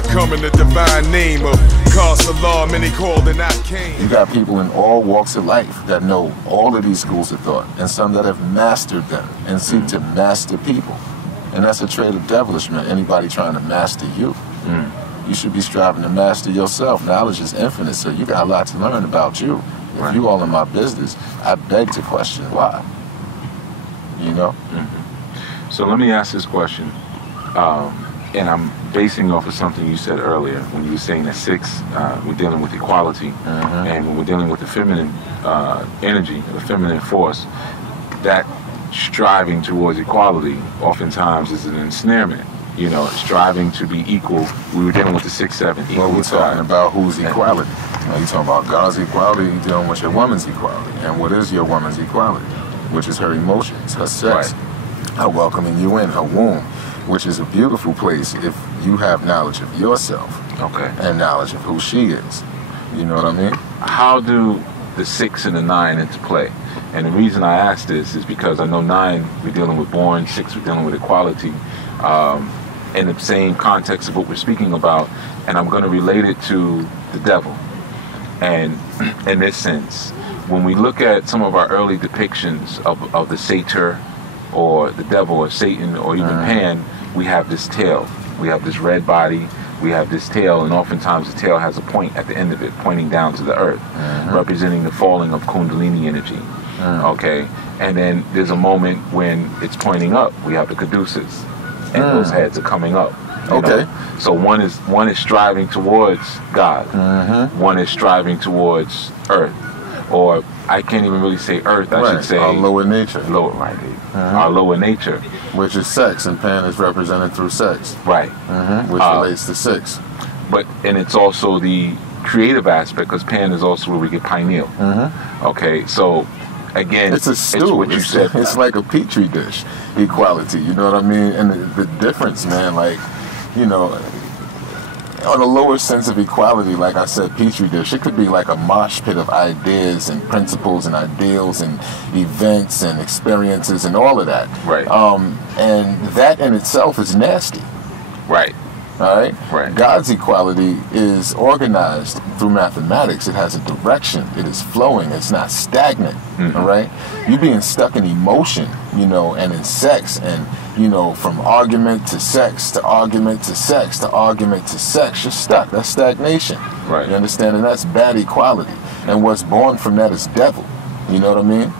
I come in the divine name of Kasim Allah, many called and I came. You got people in all walks of life that know all of these schools of thought, and some that have mastered them and seek to master people. And that's a trait of devilishment, anybody trying to master you. You should be striving to master yourself. Knowledge is infinite, so you got a lot to learn about you. If you all in my business, I beg to question why. You know? So let me ask this question, and I'm basing off of something you said earlier when you were saying that 6, we're dealing with equality, and when we're dealing with the feminine energy, the feminine force, that striving towards equality oftentimes is an ensnarement. You know, striving to be equal. We were dealing with the 6, 7 equal. Well, we're talking about who's equality. You're talking about God's equality, you're dealing with your woman's equality. And what is your woman's equality? Which is her emotions, her sex, her welcoming you in, her womb, which is a beautiful place if you have knowledge of yourself and knowledge of who she is. You know what I mean? How do the 6 and the 9 interplay? And the reason I ask this is because I know 9, we're dealing with born, 6, we're dealing with equality. In the same context of what we're speaking about, and I'm going to relate it to the devil. And in this sense, when we look at some of our early depictions of the satyr or the devil or Satan or even Pan, we have this tail. We have this red body, we have this tail, and oftentimes the tail has a point at the end of it, pointing down to the earth, representing the falling of Kundalini energy. Okay, and then there's a moment when it's pointing up. We have the caduceus, and those heads are coming up. You know? So one is striving towards God. One is striving towards earth, or I can't even really say earth. I should say our lower nature. Our lower nature, which is sex, and Pan is represented through sex. Which relates to 6. And it's also the creative aspect, because Pan is also where we get pineal. Okay, so again, it's a stew. It's what you said. It's like a petri dish equality. You know what I mean? And the difference, man, like, you know, on a lower sense of equality, like I said, petri dish, it could be like a mosh pit of ideas and principles and ideals and events and experiences and all of that. And that in itself is nasty. All right? God's equality is organized through mathematics. It has a direction. It is flowing. It's not stagnant. All right? You being stuck in emotion, you know, and in sex, and, you know, from argument to sex to argument to sex to argument to sex, you're stuck. That's stagnation. You understand? And that's bad equality. And what's born from that is devil. You know what I mean?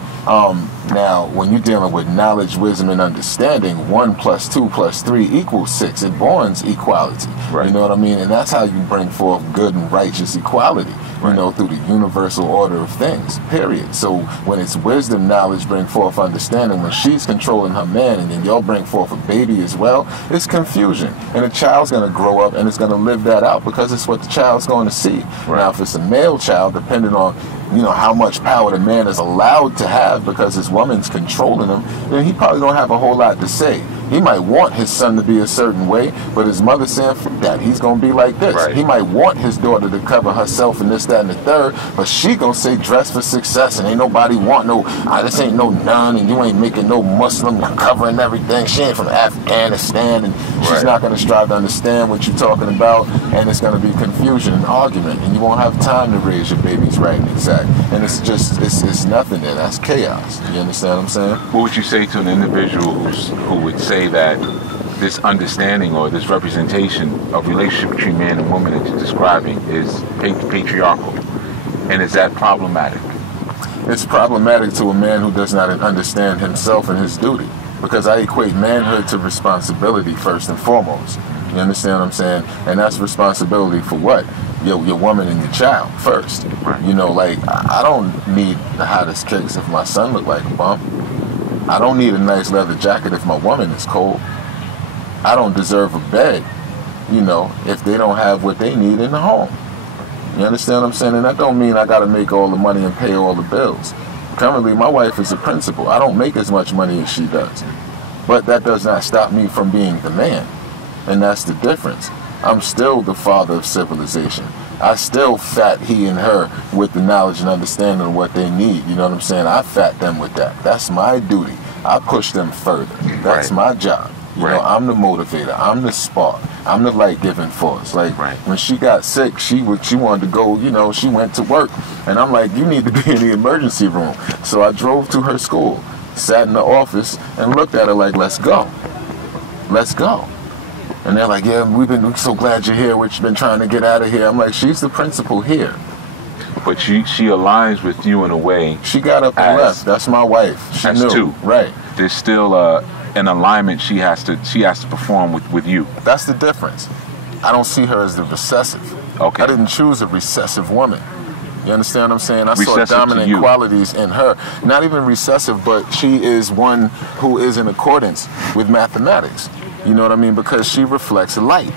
Now, when you're dealing with knowledge, wisdom, and understanding, 1 + 2 + 3 = 6. It borns equality. You know what I mean? And that's how you bring forth good and righteous equality, you know, through the universal order of things, period. So when it's wisdom, knowledge, bring forth understanding, when she's controlling her man and then y'all bring forth a baby as well, it's confusion. And the child's going to grow up and it's going to live that out because it's what the child's going to see. Now, if it's a male child, depending on, you know, how much power the man is allowed to have because his woman's controlling him, then he probably don't have a whole lot to say. He might want his son to be a certain way, but his mother's saying, "Fuck that, he's going to be like this." He might want his daughter to cover herself and this, that, and the third, but she going to say dress for success, and ain't nobody want no, this ain't no nun, and you ain't making no Muslim covering everything. She ain't from Afghanistan, and she's not going to strive to understand what you're talking about, and it's going to be confusion and argument, and you won't have time to raise your babies right and exact. And it's just, it's nothing there. That's chaos. You understand what I'm saying? What would you say to an individual who would say that this understanding or this representation of relationship between man and woman that you're describing is patriarchal? And is that problematic? It's problematic to a man who does not understand himself and his duty. Because I equate manhood to responsibility first and foremost. You understand what I'm saying? And that's responsibility for what? Your woman and your child first. You know, like, I don't need the hottest kicks if my son look like a bum. I don't need a nice leather jacket if my woman is cold. I don't deserve a bed, you know, if they don't have what they need in the home. You understand what I'm saying? And that don't mean I got to make all the money and pay all the bills. Currently, my wife is a principal. I don't make as much money as she does. But that does not stop me from being the man. And that's the difference. I'm still the father of civilization. I still fat he and her with the knowledge and understanding of what they need. You know what I'm saying? I fat them with that. That's my duty. I push them further. That's my job. You know, I'm the motivator. I'm the spark. I'm the light-giving force. Like, when she got sick, she wanted to go, you know, she went to work. And I'm like, you need to be in the emergency room. So I drove to her school, sat in the office, and looked at her like, let's go. Let's go. And they're like, yeah, we're so glad you're here. We've been trying to get out of here. I'm like, she's the principal here. But she aligns with you in a way. She got up and left. That's my wife. She knew. Two. Right. There's still an alignment she has to perform with you. That's the difference. I don't see her as the recessive. Okay. I didn't choose a recessive woman. You understand what I'm saying? I Recessive saw dominant qualities in her. Not even recessive, but she is one who is in accordance with mathematics. You know what I mean? Because she reflects light.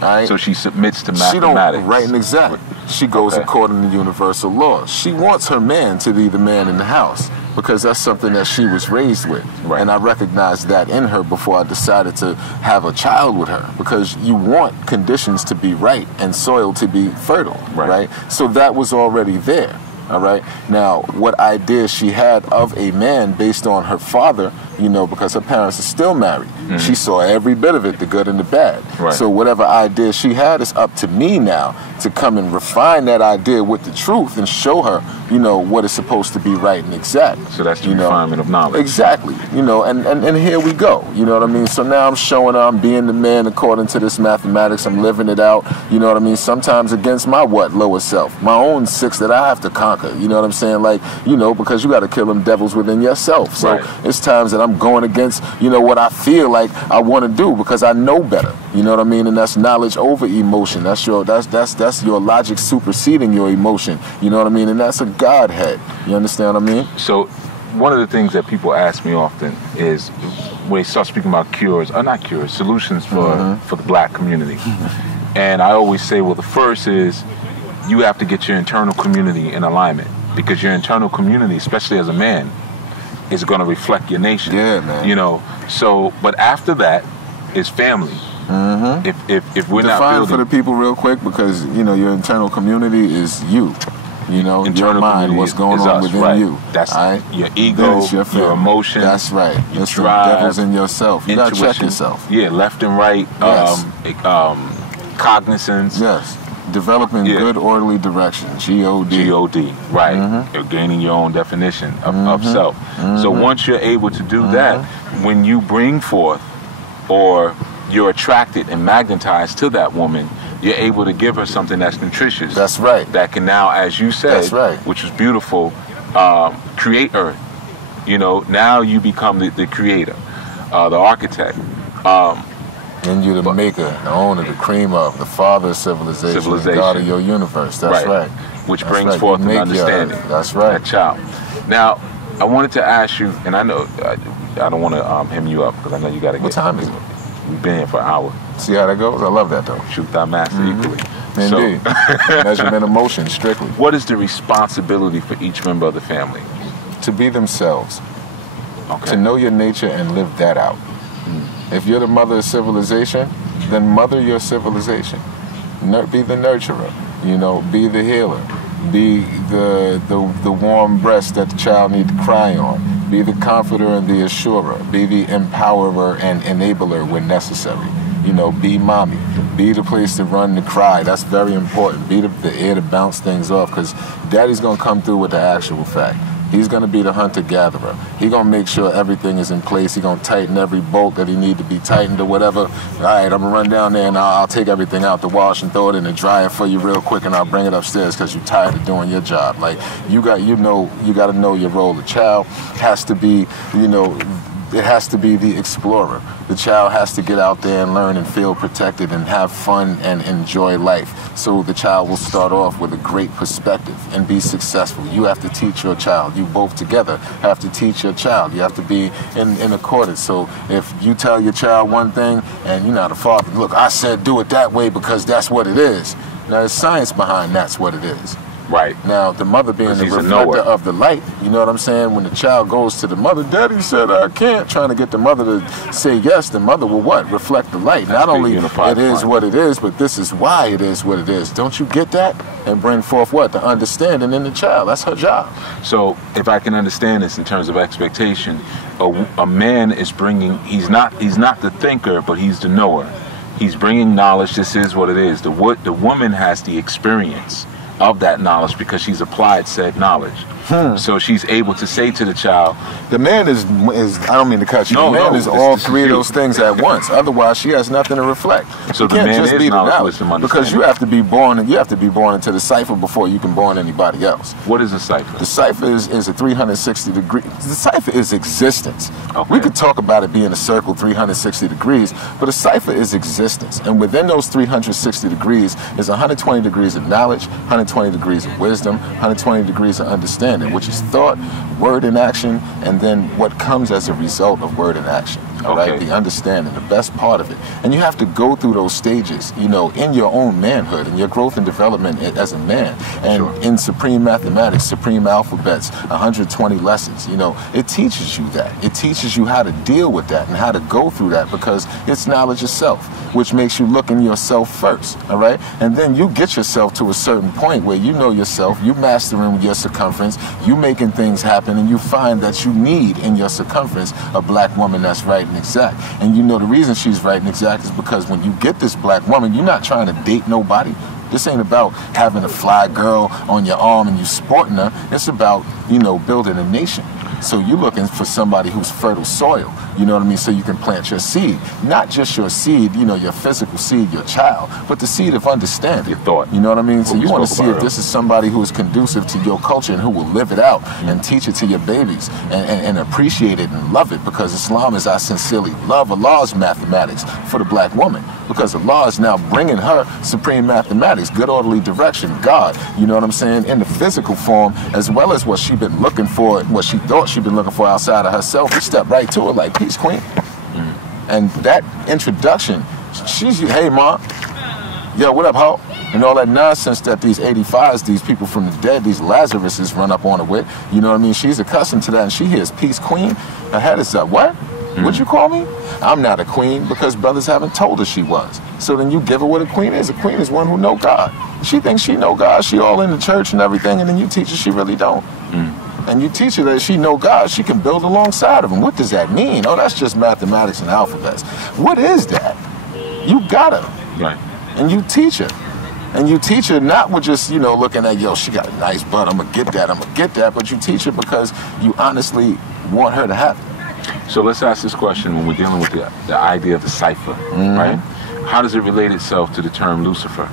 Right? So she submits to mathematics. She don't, right and exact. She goes according to universal laws. She wants her man to be the man in the house because that's something that she was raised with. Right. And I recognized that in her before I decided to have a child with her, because you want conditions to be right and soil to be fertile, right? So that was already there. All right. Now, what idea she had of a man based on her father, you know, because her parents are still married. She saw every bit of it, the good and the bad. So whatever idea she had, is up to me now to come and refine that idea with the truth and show her, you know, what is supposed to be right and exact. So that's the refinement of knowledge. Exactly. You know, and here we go. You know what I mean? So now I'm showing her I'm being the man according to this mathematics. I'm living it out. You know what I mean? Sometimes against my lower self, my own six that I have to conquer. You know what I'm saying? Like, you know, because you got to kill them devils within yourself. So it's times that I'm going against, you know, what I feel like I want to do because I know better. You know what I mean? And that's knowledge over emotion. That's your logic superseding your emotion. You know what I mean? And that's a Godhead. You understand what I mean? So one of the things that people ask me often is when they start speaking about cures, or not cures, solutions for the black community. And I always say, well, the first is you have to get your internal community in alignment, because your internal community, especially as a man, is going to reflect your nation. Yeah, man. You know, so, but after that is family. If we're not building... for the people real quick, because, you know, your internal community is you. You know, your mind, what's going on within you. That's your ego, your emotion. That's right. Your it's drive, the devil's in yourself. You got to check yourself. Yeah, left and right. Cognizance. Yes. Developing good, orderly direction. G-O-D. G-O-D, right. You're gaining your own definition of self. So once you're able to do that, when you bring forth, or you're attracted and magnetized to that woman, you're able to give her something that's nutritious. That's right. That can now, as you said, which is beautiful, create earth. You know, now you become the creator, the architect. And you're the maker, the owner, the cream of, the father of civilization, the God of your universe. That's right. Which brings forth an understanding. That's right. That child. Now, I wanted to ask you, and I know I don't want to hem you up, because I know you got to get... What time is it? We've been here for an hour. See how that goes? I love that, though. Truth I master equally. Indeed. Measurement of motion, strictly. What is the responsibility for each member of the family? To be themselves. To know your nature and live that out. If you're the mother of civilization, then mother your civilization. Be the nurturer, you know, be the healer. Be the warm breast that the child needs to cry on. Be the comforter and the assurer. Be the empowerer and enabler when necessary. You know, be mommy. Be the place to run to cry. That's very important. Be the air to bounce things off, because daddy's going to come through with the actual fact. He's going to be the hunter-gatherer. He's going to make sure everything is in place. He's going to tighten every bolt that he need to be tightened or whatever. All right, I'm going to run down there and I'll take everything out the wash and throw it in the dryer for you real quick, and I'll bring it upstairs because you're tired of doing your job. Like, you got to know your role. The child has to be, you know, it has to be the explorer. The child has to get out there and learn and feel protected and have fun and enjoy life. So the child will start off with a great perspective and be successful. You have to teach your child. You both together have to teach your child. You have to be in accordance. So if you tell your child one thing and you're not a father, look, I said do it that way because that's what it is. Now, there's science behind that's what it is. Right. Now, the mother being the he's a reflector knower. of the light, you know what I'm saying? When the child goes to the mother, Daddy said I can't, trying to get the mother to say yes, the mother will what? Reflect the light. That's Not the only unified it is front. what it is, but this is why it is what it is. Don't you get that? And bring forth what? The understanding in the child. That's her job. So if I can understand this in terms of expectation, a man is bringing, he's not the thinker, but he's the knower. He's bringing knowledge. This is what it is. The woman has the experience of that knowledge because she's applied said knowledge. So she's able to say to the child, the man is I don't mean to cut you. No, the man no, is all this is three of you. those things at once. Otherwise, she has nothing to reflect. So you the can't man just is beat it knowledge, out wisdom, because you have to be born into the cipher before you can born anybody else. what is a cipher? The cipher is a 360 degree. The cipher is existence. Okay. We could talk about it being a circle 360 degrees, but a cipher is existence. And within those 360 degrees is 120 degrees of knowledge, 120 degrees of wisdom, 120 degrees of understanding, which is thought, word and action, and then what comes as a result of word and action. All right, Okay. the understanding, the best part of it. And you have to go through those stages, you know, in your own manhood and your growth and development as a man. And Sure. in supreme mathematics, supreme alphabets, 120 lessons, you know, it teaches you that. It teaches you how to deal with that and how to go through that because it's knowledge itself, which makes you look in yourself first, all right? And then you get yourself to a certain point where you know yourself, you mastering your circumference, you making things happen, and you find that you need in your circumference a black woman that's right and exact. And you know the reason she's right and exact is because when you get this black woman, you're not trying to date nobody. This ain't about having a fly girl on your arm and you sporting her. It's about, you know, building a nation. So you're looking for somebody who's fertile soil, you know what I mean, so you can plant your seed. Not just your seed, you know, your physical seed, your child, but the seed of understanding. Your thought. You know what I mean? So What you we want to spoke see about if this is somebody who is conducive to your culture and who will live it out and teach it to your babies and appreciate it and love it, because Islam is I sincerely love Allah's mathematics for the black woman, because Allah is now bringing her supreme mathematics, good orderly direction, God, you know what I'm saying, in the physical form, as well as what she been looking for, what she thought she'd been looking for outside of herself. We step right to her like, peace, queen. And that introduction, she's, hey, mom, yo, what up, ho? And all that nonsense that these 85s, these people from the dead, these Lazaruses run up on her with, you know what I mean? She's accustomed to that, and she hears peace, queen. Her head is up. What? What'd you call me? I'm not a queen because brothers haven't told her she was. So then you give her what a queen is. A queen is one who know God. She thinks she know God. She all in the church and everything, and then you teach her she really don't. And you teach her that she know God, she can build alongside of him. What does that mean? Oh, that's just mathematics and alphabets. What is that? You got her. Right. And you teach her. And you teach her not with just, you know, looking at, yo, she got a nice butt, I'm gonna get that, but you teach her because you honestly want her to have it. So let's ask this question when we're dealing with the idea of the cipher, right? How does it relate itself to the term Lucifer?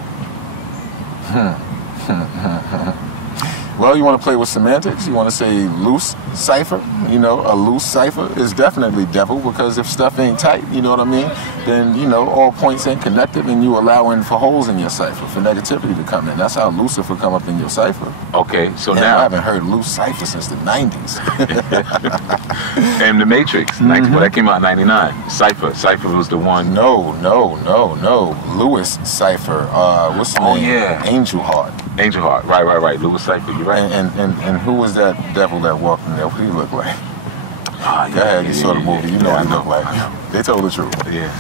Well, you want to play with semantics? You want to say loose cipher? You know, a loose cipher is definitely devil, because if stuff ain't tight, you know what I mean, then, you know, all points ain't connected and you allowing for holes in your cipher, for negativity to come in. That's how Lucifer come up in your cipher. Okay, so And now... I haven't heard loose cipher since the 90s. And the Matrix, well, that came out in 99. Cipher was the one... No. Lewis cipher. What's the name? Yeah. Angel Heart. Angel Heart, right. Lewis Cipher, you're right. And who was that devil that walked in there? What did he look like? Go ahead, you saw the movie. You know what he looked like. They told the truth. Yeah.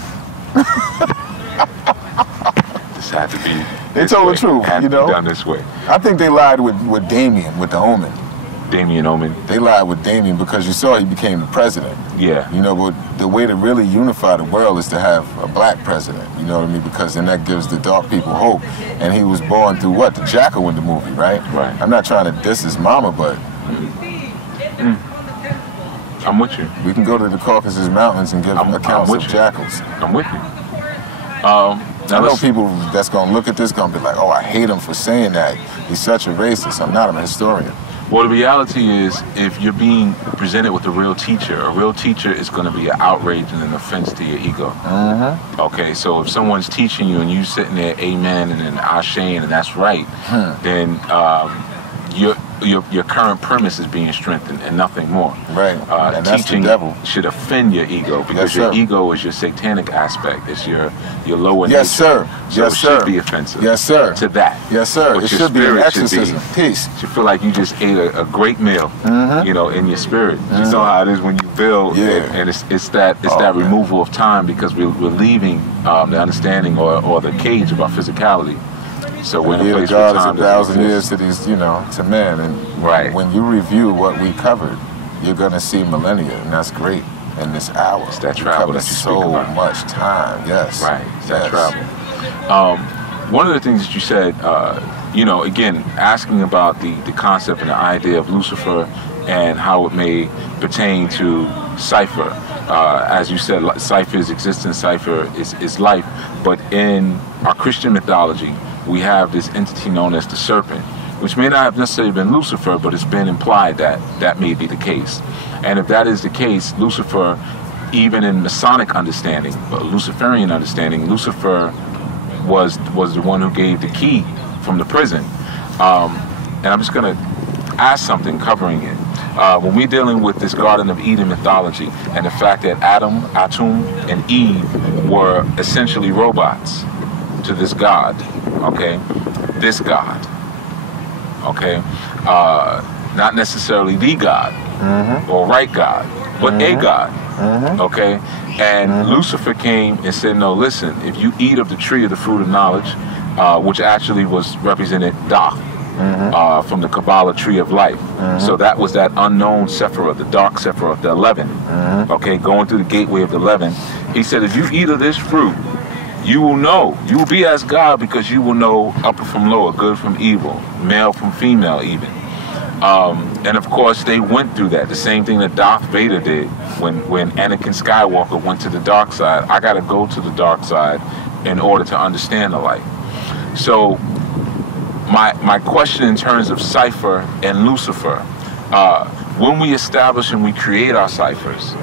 This had to be... They told the truth, had you to know? be done this way. I think they lied with Damien, with the Omen. Damien Omen. They lied with Damien because you saw he became the president. Yeah. You know, but the way to really unify the world is to have a black president. You know what I mean? Because then that gives the dark people hope. And he was born through what? The Jackal in the movie, right? Right. I'm not trying to diss his mama, but I'm with you. we can go to the Caucasus Mountains and give accounts of jackals. I'm with you. I know people that's going to look at this going to be like, oh, I hate him for saying that. He's such a racist. I'm not. I'm a historian. Well, the reality is, if you're being presented with a real teacher is going to be an outrage and an offense to your ego. Okay, so if someone's teaching you and you sitting there, amen, and then ashe, and that's right, then your current premise is being strengthened and nothing more. Right. And that's the Teaching devil. should offend your ego, because your ego is your satanic aspect. It's your lower nature. Yes, sir. So yes, it sir. should be offensive. Yes, sir. To that. Yes, sir. But It your should be an spirit exorcism. Peace. You feel like you just ate a great meal, you know, in your spirit. You know how it is when you build, and it's that removal of time, because we're leaving the understanding or the cage of our physicality. So when the place God is 1,000 years to these, to man, and when you review what we covered, you're gonna see millennia, and that's great. In this hour, it's that travel that you so speak about. Much time, yes, right. It's that travel. One of the things that you said, again, asking about the concept and the idea of Lucifer and how it may pertain to cipher. As you said, cipher is existence, cipher is life. But in our Christian mythology, we have this entity known as the serpent, which may not have necessarily been Lucifer, but it's been implied that that may be the case. And if that is the case, Lucifer, even in Masonic understanding, Luciferian understanding, Lucifer was the one who gave the key from the prison. And I'm just going to ask something covering it. When we're dealing with this Garden of Eden mythology and the fact that Adam, Atum, and Eve were essentially robots to this God, okay? This God, okay? Not necessarily the God or right God, but a God, okay? And Lucifer came and said, no, listen, if you eat of the tree of the fruit of knowledge, which actually was represented Dach, from the Kabbalah tree of life. So that was that unknown Sephiroth, the dark Sephiroth, the 11, okay, going through the gateway of the 11. He said, if you eat of this fruit, you will know. You will be as God, because you will know upper from lower, good from evil, male from female even. And of course, they went through that. The same thing that Darth Vader did when Anakin Skywalker went to the dark side. I got to go to the dark side in order to understand the light. So my question in terms of cipher and Lucifer, when we establish and we create our ciphers,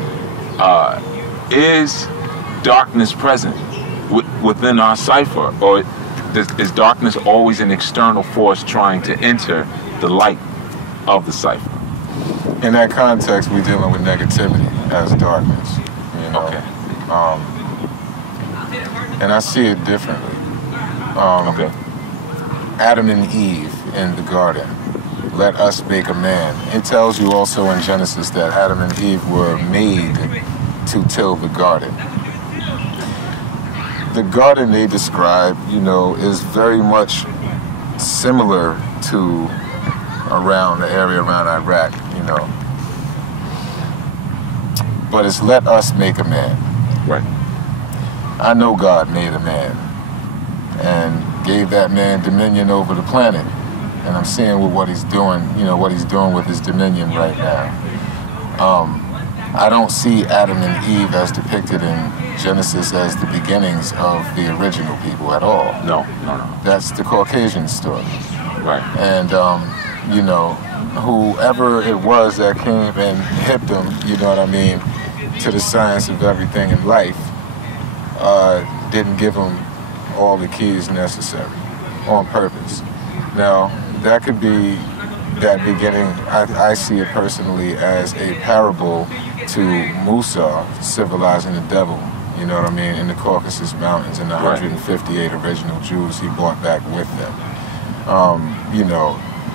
is darkness present within our cipher, or is darkness always an external force trying to enter the light of the cipher? In that context, we're dealing with negativity as darkness, Okay. And I see it differently. Okay. Adam and Eve in the garden, let us make a man. It tells you also in Genesis that Adam and Eve were made to till the garden. The garden they describe, is very much similar to around the area around Iraq, But it's let us make a man. Right. I know God made a man and gave that man dominion over the planet. And I'm seeing with what he's doing, what he's doing with his dominion right now. I don't see Adam and Eve as depicted in Genesis as the beginnings of the original people at all. No. That's the Caucasian story. Right. And, whoever it was that came and hipped them, to the science of everything in life, didn't give them all the keys necessary on purpose. Now, that could be that beginning. I see it personally as a parable to Musa civilizing the devil, in the Caucasus Mountains, and the 158 original Jews he brought back with them.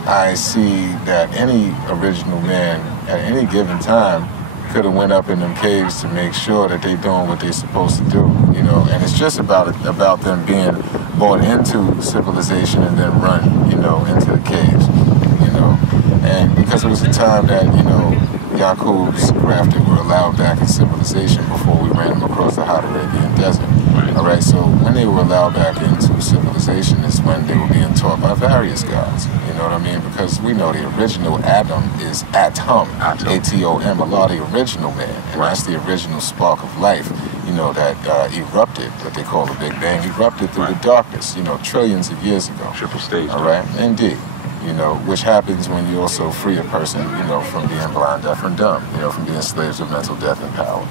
I see that any original man at any given time could have went up in them caves to make sure that they're doing what they're supposed to do, and it's just about them being brought into civilization and then run, into the caves, and because it was a time that, Yaqub's grafted were allowed back in civilization before we ran them across the hot Arabian desert. All right, so when they were allowed back into civilization is when they were being taught by various gods, because we know the original Adam is Atom, A-T-O-M, Allah, the original man, and that's the original spark of life, that erupted, what they call the Big Bang, erupted through the darkness, trillions of years ago. Triple stage. All right, indeed. Which happens when you also free a person, from being blind, deaf, and dumb, from being slaves of mental death and power.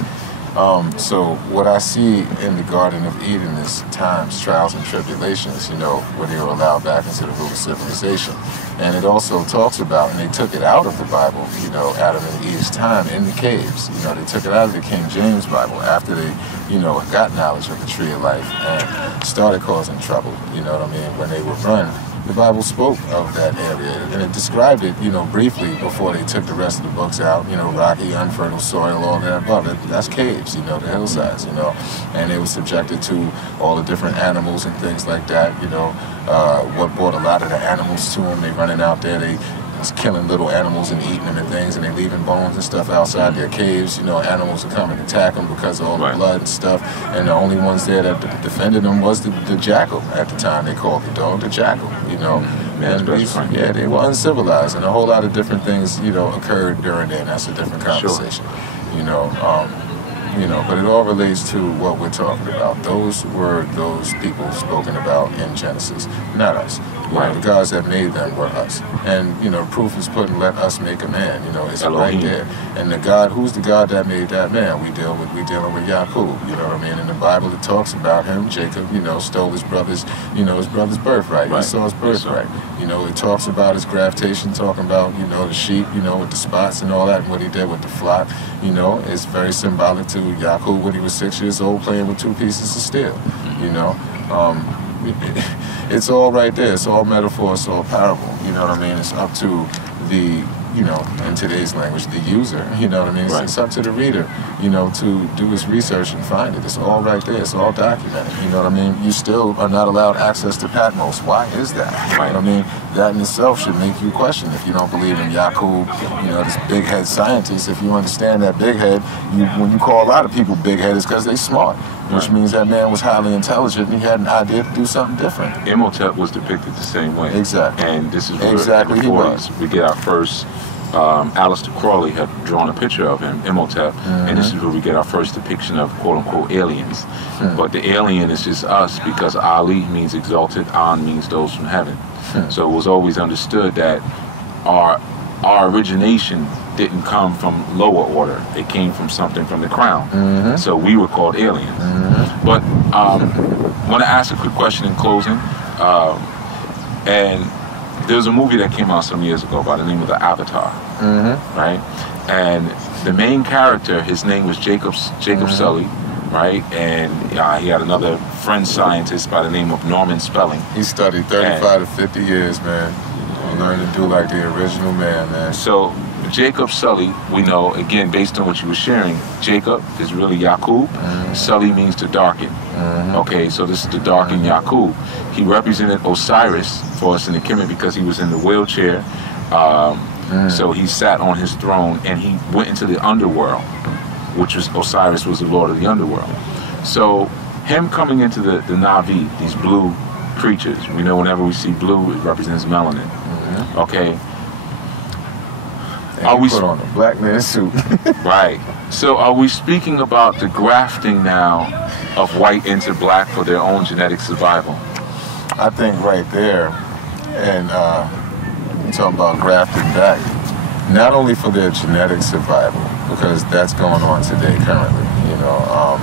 So what I see in the Garden of Eden is times, trials, and tribulations, you know, where they were allowed back into the root of civilization. And it also talks about, and they took it out of the Bible, you know, Adam and Eve's time in the caves. You know, they took it out of the King James Bible after they, you know, got knowledge of the tree of life and started causing trouble, you know what I mean, when they were run. The Bible spoke of that area, and it described it, you know, briefly before they took the rest of the books out, you know, rocky, unfertile soil, all that above it. That's caves, you know, the hillsides, you know, and they were subjected to all the different animals and things like that, you know. What brought a lot of the animals to them, they running out there, they was killing little animals and eating them and things, and they leaving bones and stuff outside their caves. You know, animals would come and attack them because of all the blood and stuff, and the only ones there that defended them was the jackal at the time. They called the dog the jackal, you know. And yeah, they were uncivilized, and a whole lot of different things, you know, occurred during there, and that's a different conversation, you know. But it all relates to what we're talking about. Those were those people spoken about in Genesis, not us. You know, the gods that made them were us. And, you know, proof is put in let us make a man. You know, it's right there. And the God, who's the God that made that man? We dealing with Yaqub, you know what I mean? In the Bible, it talks about him. Jacob, you know, stole his brother's birthright. He saw his birthright. You know, it talks about his graftation, talking about, you know, the sheep, you know, with the spots and all that, and what he did with the flock. You know, it's very symbolic to Yaqub when he was 6 years old playing with 2 pieces of steel, you know. It's all right there. It's all metaphor. It's all parable. You know what I mean? It's up to the, you know, in today's language, the user. You know what I mean? It's up to the reader, you know, to do his research and find it. It's all right there. It's all documented. You know what I mean? You still are not allowed access to Patmos. Why is that? You know what I mean? That in itself should make you question if you don't believe in Yaqub, you know, this big head scientist. If you understand that big head, when you call a lot of people big head, it's because they're smart. Which means that man was highly intelligent and he had an idea to do something different. Imhotep was depicted the same way. Exactly. And this is where we get our first, Aleister Crowley had drawn a picture of him, Imhotep, and this is where we get our first depiction of quote-unquote aliens. But the alien is just us because Ali means exalted, An means those from heaven. So it was always understood that our origination didn't come from lower order. It came from something from the crown. So we were called aliens. But I want to ask a quick question in closing. And there was a movie that came out some years ago by the name of The Avatar, right? And the main character, his name was Jacob Sully, right? And he had another friend scientist by the name of Norman Spelling. He studied 35 to 50 years, man. Learn to do like the original man. So Jacob Sully, we know, again, based on what you were sharing, Jacob is really Yaqub. Sully means to darken. Okay, so this is to darken Yaqub. He represented Osiris for us in the Kemet because he was in the wheelchair. So he sat on his throne and he went into the underworld, which was Osiris was the lord of the underworld. So him coming into the Na'vi, these blue creatures, we know whenever we see blue, it represents melanin. Okay. And are we put on a black man's suit? Right. So are we speaking about the grafting now of white into black for their own genetic survival? I think right there, and you're talking about grafting back, not only for their genetic survival, because that's going on today currently, you know.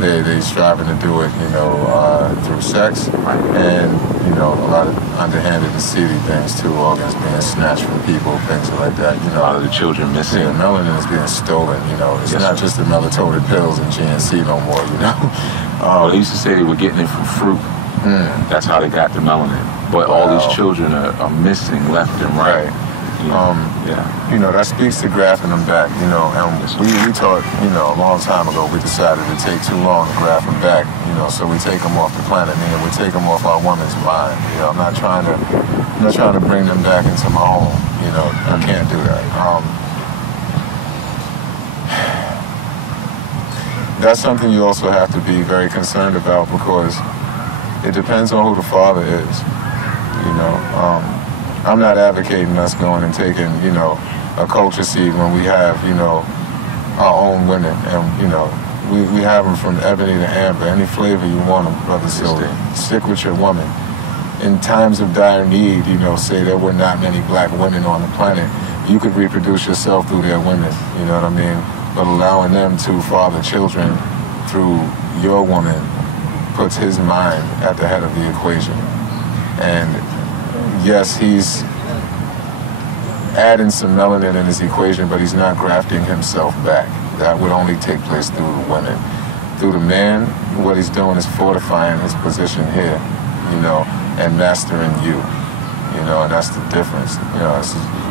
They striving to do it, you know, through sex, and, you know, a lot of underhanded and seedy things too, organs being snatched from people, things like that, you know. A lot of the children missing. Yeah, melanin is being stolen, you know. It's not just the melatonin pills and GNC no more, you know. Well, they used to say they were getting it from fruit. That's how they got the melanin. But all these children are missing left and right. You know, that speaks to grafting them back, you know, and we taught, you know, a long time ago, we decided to take too long to graft them back, you know, so we take them off the planet, and we take them off our woman's mind, you know. I'm not trying to bring them back into my home, you know. I can't do that. That's something you also have to be very concerned about, because it depends on who the father is, you know. I'm not advocating us going and taking, you know, a culture seed when we have, you know, our own women, and, you know, we have them from ebony to amber, any flavor you want them, brother. So stick with your woman. In times of dire need, you know, say there were not many black women on the planet, you could reproduce yourself through their women, you know what I mean? but allowing them to father children through your woman puts his mind at the head of the equation. And yes, he's adding some melanin in his equation, but he's not grafting himself back. That would only take place through the women. Through the man, what he's doing is fortifying his position here, you know, and mastering you, you know, and that's the difference,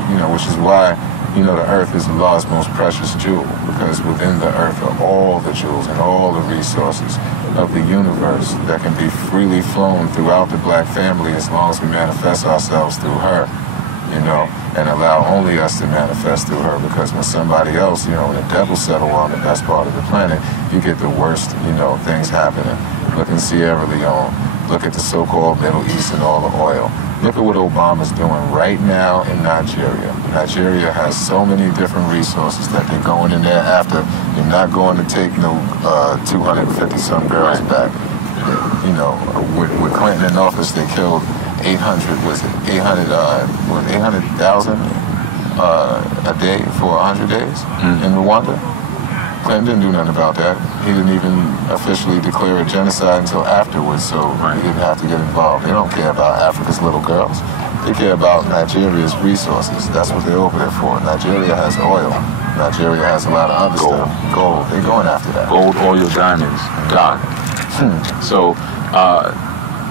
you know, which is why, you know, the earth is Allah's most precious jewel, because within the earth are all the jewels and all the resources of the universe that can be freely flown throughout the black family as long as we manifest ourselves through her, you know, and allow only us to manifest through her, because when somebody else, you know, when the devil settle on the best part of the planet, you get the worst, you know, things happening. Look in Sierra Leone, look at the so-called Middle East and all the oil. Look at what Obama's doing right now in Nigeria. Nigeria has so many different resources that they're going in there after. You're not going to take no 250-some barrels back. You know, with Clinton in office, they killed 800,000 a day for 100 days in Rwanda. Clinton didn't do nothing about that. He didn't even officially declare a genocide until afterwards, so he didn't have to get involved. They don't care about Africa's little girls. They care about Nigeria's resources. That's what they're over there for. Nigeria has oil. Nigeria has a lot of other stuff. Gold. They're going after that. Gold, oil, diamonds. Got it. So,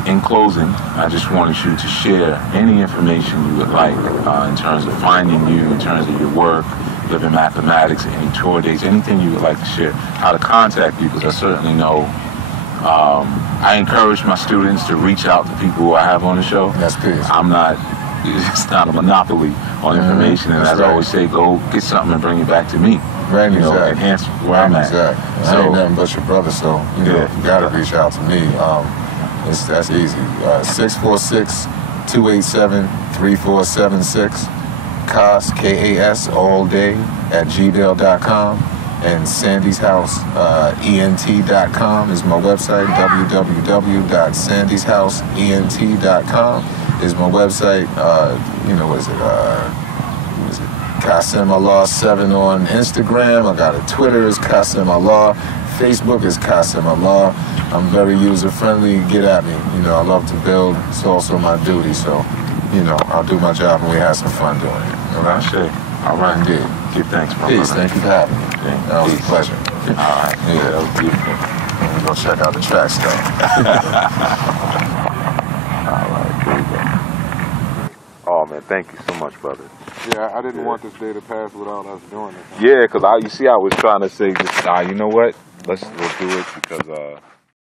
in closing, I just wanted you to share any information you would like in terms of finding you, in terms of your work, living mathematics, any tour dates, anything you would like to share, how to contact you, because I certainly know I encourage my students to reach out to people who I have on the show. Yes, please. It's not a monopoly on information, and as I always say, go get something and bring it back to me. Right, you know, exactly. enhance where I'm at. Exactly. I ain't nothing but your brother, so you know, you gotta reach out to me. That's easy. 646-287-3476. Kas, K-A-S, all day at gmail.com. And Sandy's House, ENT.com is my website. www.sandyshouseent.com is my website. You know, what is it? Kasim Allah 7 on Instagram. I got a Twitter is Kasim Allah. Facebook is Kasim Allah. I'm very user friendly. Get at me. You know, I love to build. It's also my duty. So, you know, I'll do my job and we have some fun doing it. All right, Shay. All right, indeed. Give thanks, my Peace. brother. Thank you for having me. Yeah. That was a pleasure. All right. Yeah, that was beautiful. Let me go check out the track stuff. All right, there you go. Oh man, thank you so much, brother. Yeah, I didn't want this day to pass without us doing it. Yeah, because you see, I was trying to say, just, you know what? Let's do it because